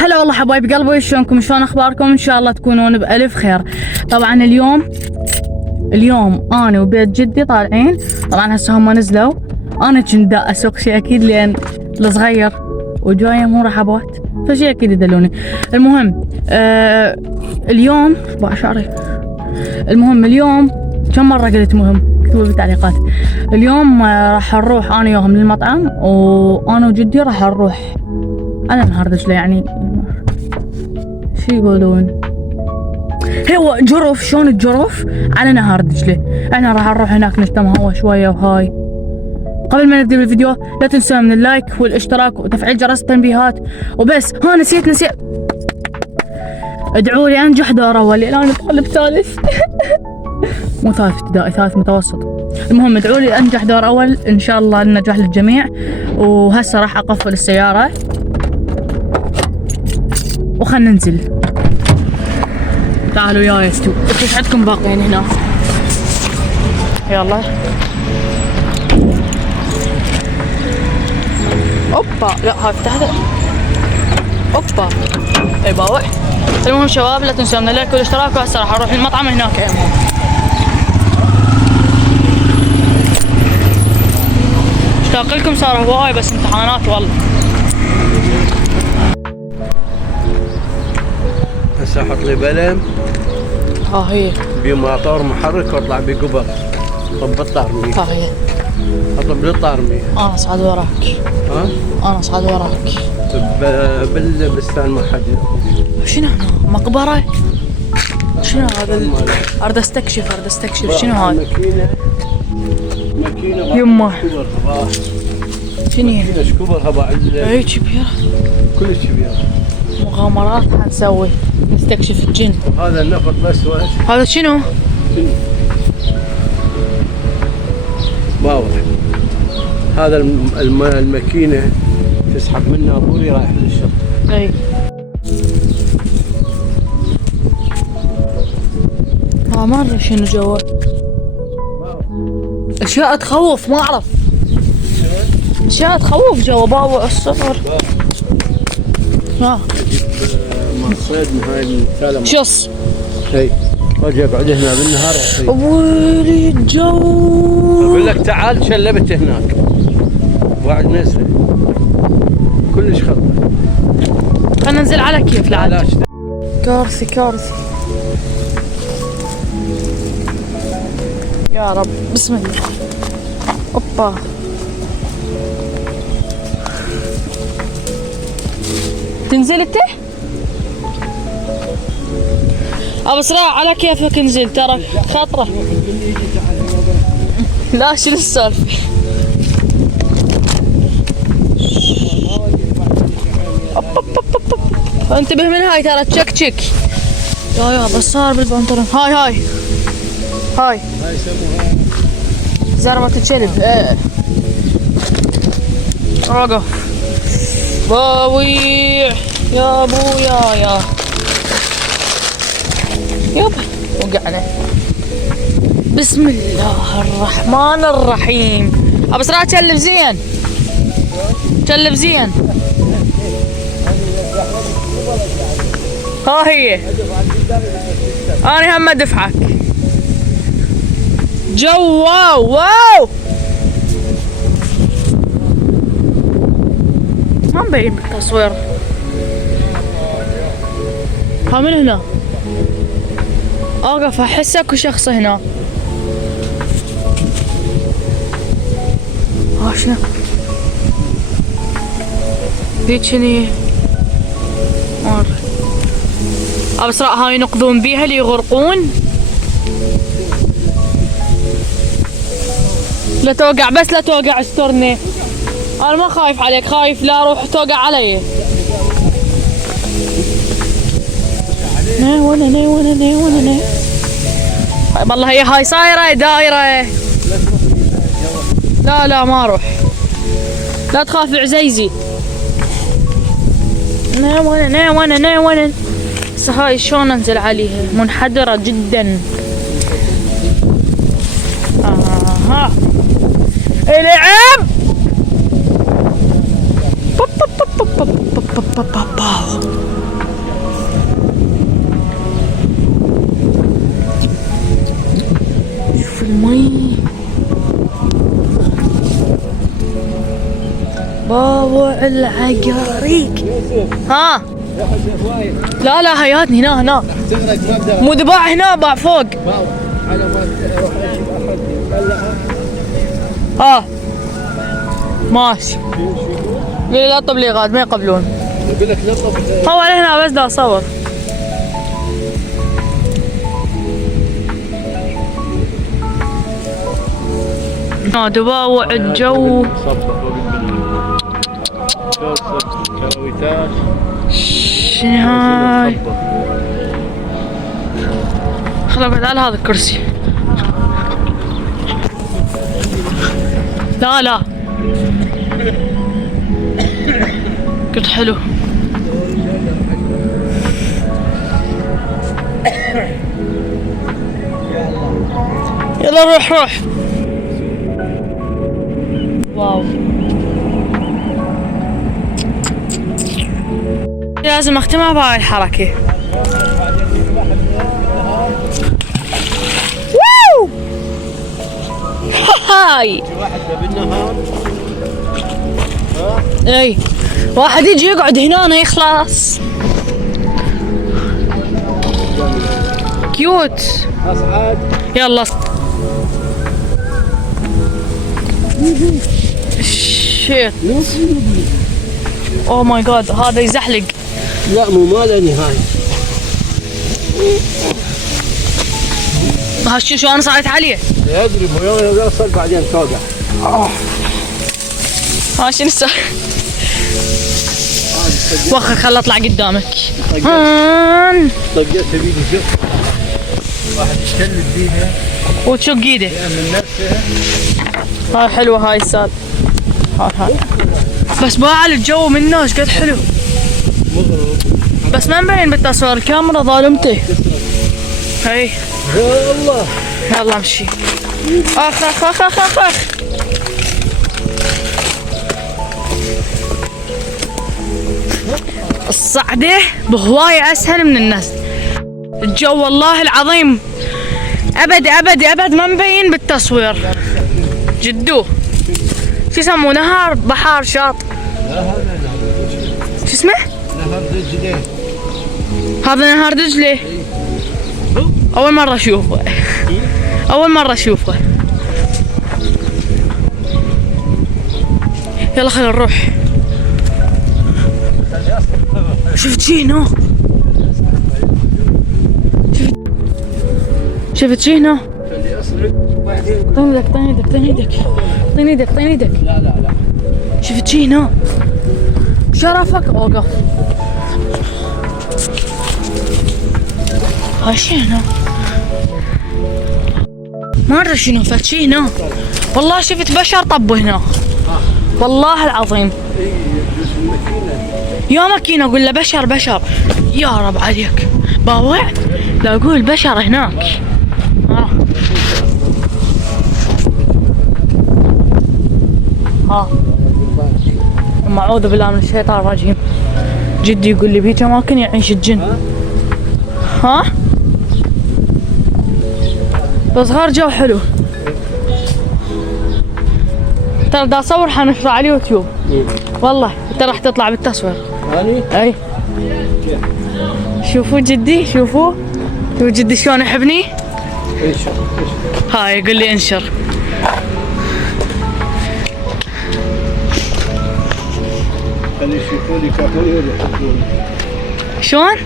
هلا والله حبايب قلبي، شلونكم؟ شلون اخباركم؟ ان شاء الله تكونون بألف خير. طبعا اليوم انا وبيت جدي طالعين. طبعا هسه هم نزلوا، انا كنت دا اسوق شي اكيد لان الصغير وجايه مو رحبات، فشي اكيد يدلوني. المهم اليوم باشاري. المهم اليوم كم مره قلت مهم، اكتبوا بالتعليقات. اليوم راح نروح انا وياهم للمطعم، وانا وجدي راح نروح على نهار دجلة. يعني شو يقولون، هو جرف، شلون الجرف على نهار دجلة. احنا راح نروح هناك نشتم هوا شوية وهاي. قبل ما نبدأ بالفيديو لا تنسوا من اللايك والاشتراك وتفعيل جرس التنبيهات. وبس نسيت ادعوا لي انجح دور اول لان انا طالب ثالث مو ثالث ابتدائي، ثالث متوسط. المهم ادعوا لي انجح دور اول ان شاء الله، النجاح للجميع. وهسه راح اقفل السيارة وخلنا ننزل. تعالوا يا يستو، ايش عندكم باقيين هنا؟ يلا اوبا، لا هاي فتحت. اوبا اي باوع. المهم شباب لا تنسوا من اللايك والاشتراك، وهسه راح اروح المطعم هناك. يا اشتاق لكم، صار هواي بس امتحانات والله. هسه احط لي بلم هي بموتور محرك واطلع بقبر. طب الطارمي هي اطلب لي الطارمي. انا اصعد وراك. انا اصعد وراك بالبستان ما حد. شنو هنا؟ مقبرة؟ شنو هذا؟ اريد استكشف شنو هذا؟ ماكينة يمه شنو هي؟ ماكينة شكوبر هبا اي كبيرة، كلش كبيرة. مغامرات حنسوي، نستكشف الجن. هذا النفط الاسود هذا شنو؟ واضح. هذا الماكينة تسحب منها بوري رايح للشط. اي ما ادري شنو جوا، اشياء تخوف، ما اعرف اشياء تخوف جوا بابا الصفر. مصيد من هاي الثالث شص. اي واجي اقعد هنا بالنهار. ويلي الجو، اقول لك تعال شلبت هناك وقاعد نزل كلش خطر. خلينا ننزل على كيف العادة. كارثة يا رب، بسم الله. اوبا تنزل انت؟ بسرعة على كيفك انزل، ترى خطرة. لا شنو السالفة؟ انتبه من هاي ترى تشكشك. يا بس صار بالبنطلون. هاي زربة الكلب. وقف باويع يا ابويا يابا وقعنا. بسم الله الرحمن الرحيم. بسرعة كلب زين. ها هي انا هم ادفعك. جو واو ما مبين بالتصوير. ها من هنا اوقف احس اكو شخص هنا. شنو ذيك؟ شني ما ادري. بسرعة هاي ينقذون بيها ليغرقون. لا توقع، بس لا توقع، استرني. انا ما خايف عليك، خايف لا اروح توقع علي. نيوانا والله هي هاي صايرة دايرة. لا ما اروح، لا تخاف عزيزي. نيوانا بس هاي شلون انزل عليها؟ منحدرة جدا. العب شوف المي بابا العقاريق. ها لا لا هياتني هنا مو ذباع هنا باع فوق. على ما تروح احد اه ماشي. ليه لا تبليغات ما يقبلون. يقول لك نظف. هو هنا بس دا اصور. دباوع الجو. شنو هاي؟ خل اقعد على هذا الكرسي. لا لا قلت حلو. يلا روح روح. واو لازم اختمها بهاي الحركة. واو هاي واحد بالنهار. اي واحد يجي يقعد هنا يخلص. كيوت. اصعد. يلا شيت. اوه ماي جاد هذا يزحلق. لا مو ما له نهاية. هالشي شو انا صعدت عليه؟ يدري مو يوم يوصل بعدين توقع. ها شنو نسوي؟ وخر خل اطلع قدامك. طقيتها بيدي شوف. واحد يشلد بيها وتشق ايده. من نفسها. هاي حلوه هاي السال. هاي بس باع الجو منه ايش قد حلو. بس ما مبين بالتصوير الكاميرا ظالمته. هاي يا الله. يلا امشي. اخ اخ اخ اخ اخ اخ. الصعدة بهواية اسهل من الناس. الجو والله العظيم ابد ابد ابد ما مبين بالتصوير. جدو شو يسموه نهر بحر شاط. لا هذا شو اسمه؟ نهر دجلة. هذا نهر دجلة. أول مرة أشوفه. أول مرة أشوفه. يلا خلينا نروح. شفت شي هنا؟ شفت شي هنا؟ خلي اصرف بعدين. طيني ايدك طيني ايدك طيني ايدك طيني ايدك طيني ايدك. لا لا لا. شفت شي هنا؟ شرفك اوقف. هاي شي هنا؟ ما ادري شنو فات شي هنا. والله شفت بشر طبوا هنا. والله العظيم. اي يجلس الماكينة. يا ماكينة اقول له بشر بشر. يا رب عليك باوع. لا اقول بشر هناك. ها ثم اعوذ بالله من الشيطان الرجيم. جدي يقول لي بهيك اماكن يعيش الجن. ها بس غير جو حلو. ترى دا اصور حنشره على اليوتيوب. والله انت راح تطلع بالتصوير. هاني؟ اي شوفوا جدي شوفوا. شوفوا جدي شلون يحبني. انشر. هاي يقول لي انشر. خلي يشوفوني يكرهوني ولا يحبوني. شلون؟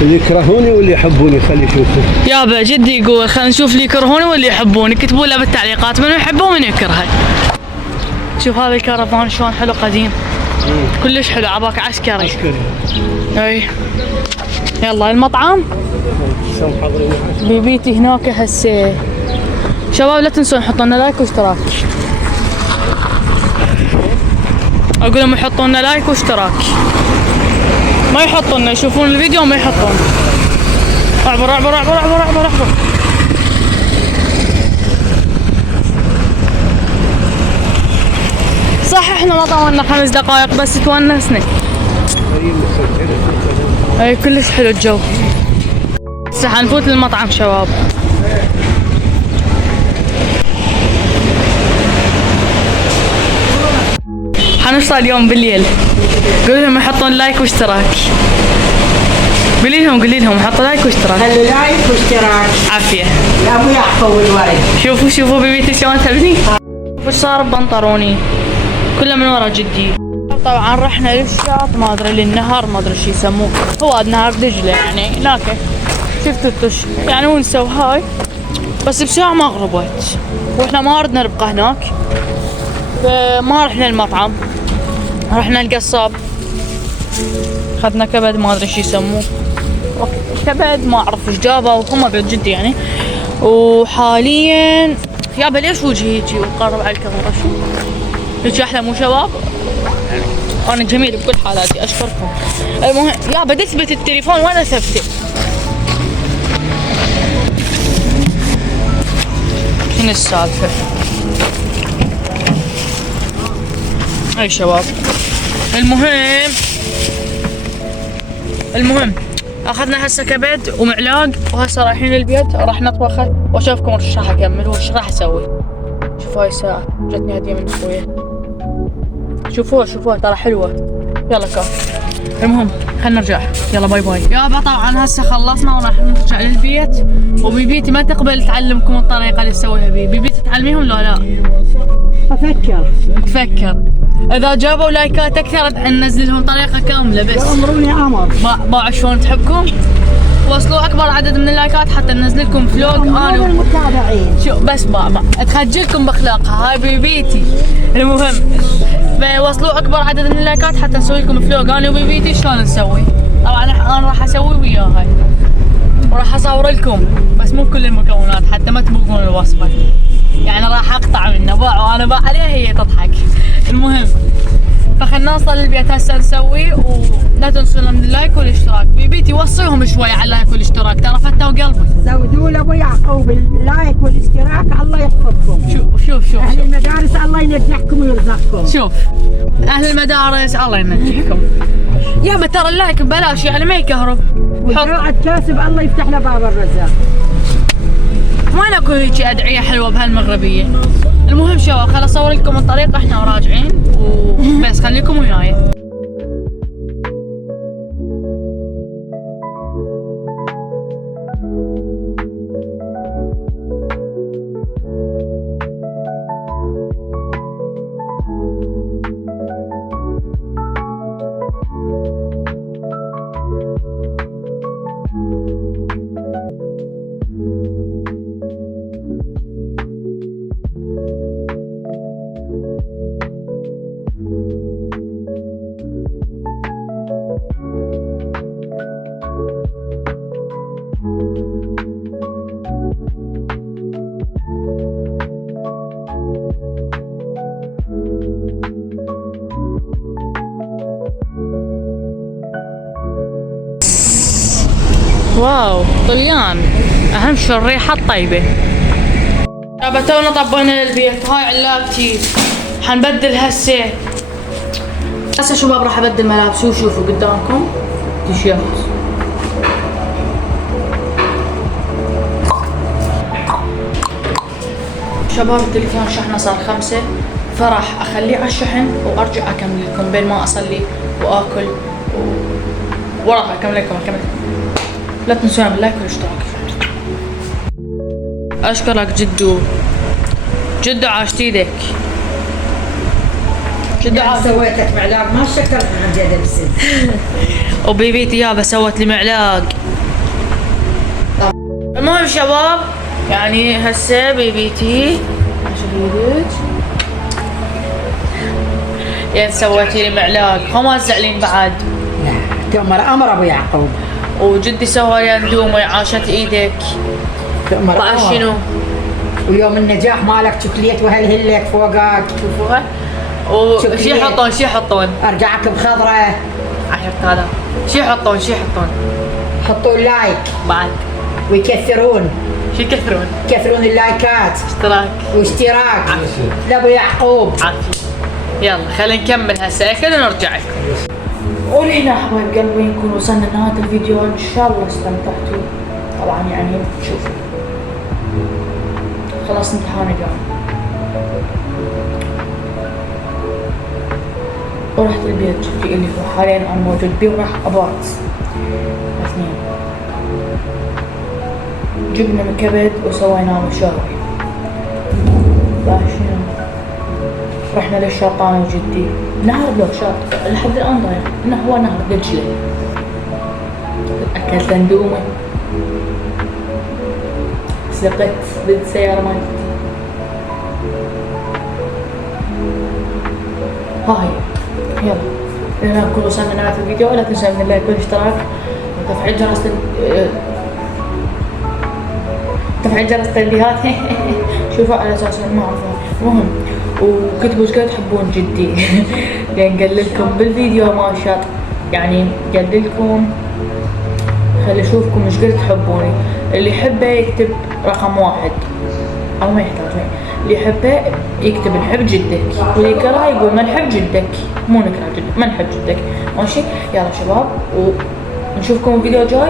اللي يكرهوني واللي يحبوني خلي يشوفوا. يابا جدي يقول خلينا نشوف اللي يكرهوني واللي يحبوني. كتبوا له بالتعليقات منو يحبه ومنو يكرهه. شوف هذا الكرفان شلون حلو قديم. كلش حلو عباك عسكري. عسكري. اي يلا المطعم شلون حاضرين معك؟ بيبيتي هناك هسه. شباب لا تنسون يحطوا لنا لايك واشتراك. اقول لهم يحطوا لنا لايك واشتراك. ما يحطوا لنا يشوفون الفيديو وما يحطون. اعبر اعبر اعبر اعبر اعبر اعبر. صح احنا ما طولنا 5 دقائق بس تونسنا. هي مسجلة. اي كلش حلو الجو. هسه حنفوت للمطعم شباب. حنوصل اليوم بالليل. قولوا لهم يحطون لايك واشتراك. قولي لهم حطوا لايك واشتراك. خلوا لايك واشتراك. عافية. يا ابو يعقوب الورد. شوفوا بيبيتي شلون تبني. وش صار ببنطروني؟ كله من ورا جدي. طبعا رحنا للشاط، ما ادري للنهر، ما ادري شو يسموه، هو نهر دجله يعني هناك. شفتوا يعني ونسوا هاي، بس بساعة ما غربت واحنا ما ردنا نبقى هناك، فما رحنا المطعم، رحنا القصاب. اخذنا كبد ما ادري شو يسموه، كبد ما اعرف ايش جابه، وهم بعد جدي يعني. وحاليا يابا ليش وجهي يجي وقرب على الكاميرا؟ شو هيك احلى مو شباب؟ انا جميل بكل حالاتي اشكركم. المهم يابا تثبت التليفون وانا ثبته. شنو السالفه؟ اي شباب، المهم اخذنا هسه كبد ومعلاق، وهسه رايحين البيت راح نطبخه واشوفكم وش راح اكمل وش راح اسوي. شوفوا هاي الساعة جتني هدية من اخويا، شوفوها ترى حلوة. يلا كاف. المهم خلنا نرجع، يلا باي باي. يابا طبعا هسه خلصنا وراح نرجع للبيت، وبيبيتي ما تقبل تعلمكم الطريقة اللي تسويها بيبيتي تعلميهم لو لا؟ تفكر اذا جابوا لايكات اكثر ننزل لهم طريقة كاملة. بس امروني امر باع شلون تحبكم، وصلوا اكبر عدد من اللايكات حتى ننزل لكم فلوق انا المتابعين. شو بس باع تخجلكم باخلاقها هاي بيبيتي. المهم فوصلوا اكبر عدد من اللايكات حتى نسوي لكم فلوق انا وبيبيتي شلون نسوي. طبعا انا راح اسوي وياها وراح اصور لكم، بس مو كل المكونات حتى ما تبقون الوصفه، يعني راح اقطع منه باع وانا باع عليها هي تضحك. المهم فخلنا نوصل للبيت هسه نسوي، ولا تنسون من اللايك والاشتراك. بيبيتي وصيهم شوي على اللايك والاشتراك ترى فتوا قلبي. زودوا لابو يعقوب اللايك والاشتراك، الله يحفظكم. شوف اهل المدارس الله ينجحكم ويرزقكم. شوف اهل المدارس الله ينجحكم. يابا ترى اللايك ببلاش يعني ما يكهرب. وقاعد كاسب الله يفتح له باب الرزاق. ما ناكل هيك ادعيه حلوه بهالمغربيه. المهم شباب خل اصور لكم الطريق احنا وراجعين وبس، خليكم وياي. واو طليان، اهم شي الريحه الطيبه. يابا تونا طبينا للبيت، هاي علاقتي حنبدل هسه شباب راح ابدل ملابسي، وشوفوا قدامكم تيشيرت. شباب التليفون شحنه صار 5، فراح اخليه على الشحن وارجع اكمل لكم بين ما اصلي واكل وراح اكمل لكم. لا تنسونا باللايك والاشتراك. اشكرك جدو عاشت ايدك. جدو سويت لك معلاق ما شكرت عن جد بسن. وبيبيتي يابا سوت لي معلاق. المهم شباب يعني هسه بيبيتي يعني سويتي لي معلاق، وما تزعلين بعد. لا تؤمر امر ابو يعقوب. وجدي سوى لي اندومي عاشت ايدك. تؤمر بعد شنو؟ ويوم النجاح مالك شوكليت وهلهلك فوقك. شوفوها. وشي يحطون ارجعك بخضره 10,000. شي يحطون حطوا اللايك بعد ويكثرون. شو يكثرون؟ يكثرون اللايكات واشتراك لابو يعقوب. عافية. يلا خلينا نكمل هسه اكل ونرجع لكم. ولهنا حبايب قلبي نكون وصلنا لنهاية الفيديو. ان شاء الله استمتعتوا. طبعا يعني شوفوا خلاص امتحاني اليوم ورحت البيت جدي اللي هو حاليا انا موجود بيه وراح ابات اثنين. جبنا كبد وسويناه مشاوي. شنو رحنا للشاطئ جدي نهر لو شاطئ لحد الان ضايع انه هو نهر دجلة. اكلت اندومي سلقت بالسيارة مالتي. هاي يلا لنا نكون وصلنا لنهاية الفيديو. لا تنسوا من اللايك والاشتراك وتفعيل جرس التنبيهات شوفوا على اساس ما اعرفها. المهم وكتبوا ايش قد تحبون جدي لان قال لكم بالفيديو ما شاط يعني قال لكم خلي اشوفكم ايش قد تحبوني. اللي يحبه يكتب رقم 1 او ما يحتاج. اللي يحبه يكتب نحب جدك واللي يكره يقول ما نحب جدك مو نكره جدك ما نحب جدك. ماشي يلا شباب ونشوفكم فيديو جاي.